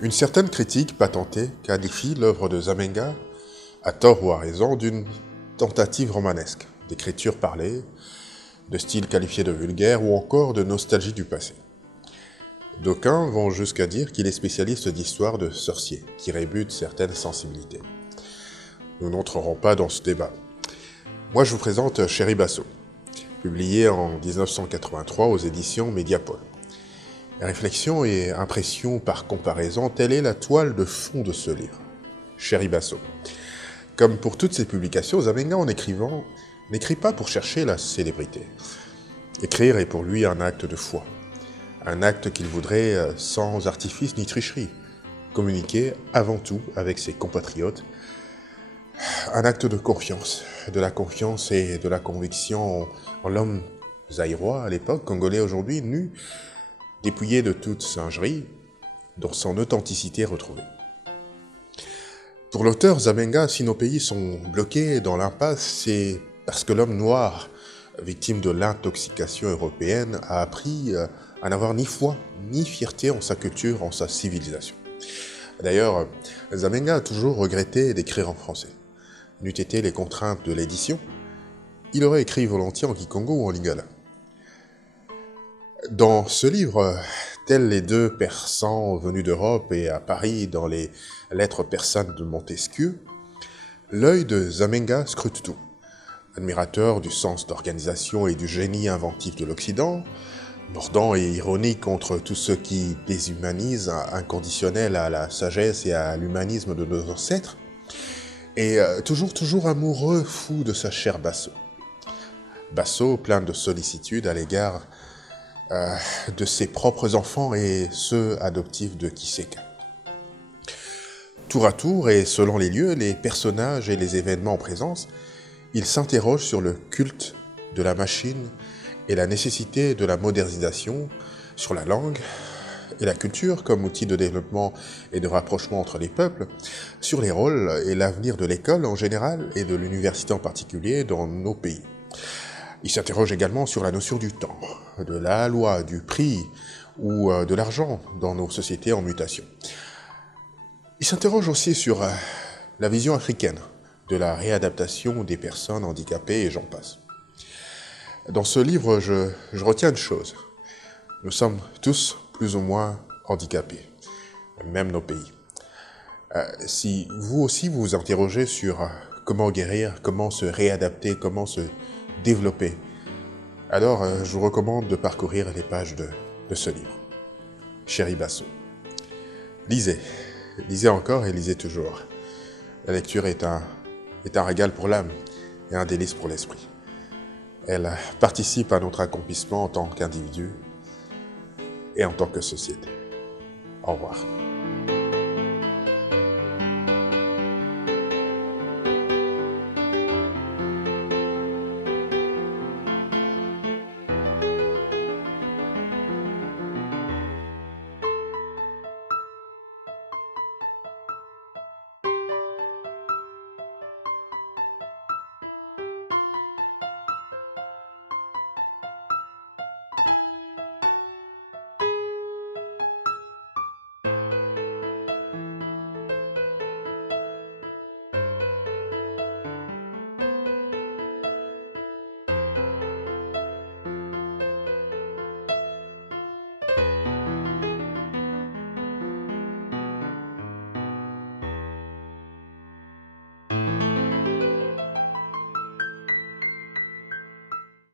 Une certaine critique patenté qualifie l'œuvre de Zamenga, à tort ou à raison, d'une tentative romanesque, d'écriture parlée, de style qualifié de vulgaire ou encore de nostalgie du passé. D'aucuns vont jusqu'à dire qu'il est spécialiste d'histoires de sorciers, qui rébutent certaines sensibilités. Nous n'entrerons pas dans ce débat. Moi je vous présente Chéri Basso, publié en 1983 aux éditions Mediapol. Réflexion et impression par comparaison, telle est la toile de fond de ce livre. Chéri Basso. Comme pour toutes ses publications, Zamenga en écrivant n'écrit pas pour chercher la célébrité. Écrire est pour lui un acte de foi. Un acte qu'il voudrait sans artifice ni tricherie. Communiquer avant tout avec ses compatriotes. Un acte de confiance. De la confiance et de la conviction en l'homme zaïrois à l'époque, congolais aujourd'hui, nu, dépouillé de toute singerie, dont son authenticité retrouvée. Pour l'auteur Zamenga, si nos pays sont bloqués dans l'impasse, c'est parce que l'homme noir, victime de l'intoxication européenne, a appris à n'avoir ni foi, ni fierté en sa culture, en sa civilisation. D'ailleurs, Zamenga a toujours regretté d'écrire en français. N'eût été les contraintes de l'édition, il aurait écrit volontiers en kikongo ou en lingala. Dans ce livre, tels les deux persans venus d'Europe et à Paris dans les lettres persanes de Montesquieu, l'œil de Zamenga scrute tout. Admirateur du sens d'organisation et du génie inventif de l'Occident, mordant et ironique contre tout ce qui déshumanise, inconditionnel à la sagesse et à l'humanisme de nos ancêtres, et toujours amoureux fou de sa chère Basso. Basso plein de sollicitude à l'égard de ses propres enfants et ceux adoptifs de Kiseka. Tour à tour et selon les lieux, les personnages et les événements en présence, il s'interroge sur le culte de la machine et la nécessité de la modernisation, sur la langue et la culture comme outil de développement et de rapprochement entre les peuples, sur les rôles et l'avenir de l'école en général et de l'université en particulier dans nos pays. Il s'interroge également sur la notion du temps, de la loi, du prix ou de l'argent dans nos sociétés en mutation. Il s'interroge aussi sur la vision africaine de la réadaptation des personnes handicapées et j'en passe. Dans ce livre, je retiens une chose. Nous sommes tous plus ou moins handicapés, même nos pays. Si vous aussi vous vous interrogez sur comment guérir, comment se réadapter, comment se développer, alors je vous recommande de parcourir les pages de ce livre. Chéri Basso. Lisez encore et lisez toujours. La lecture est un régal pour l'âme et un délice pour l'esprit. Elle participe à notre accomplissement en tant qu'individu et en tant que société. Au revoir.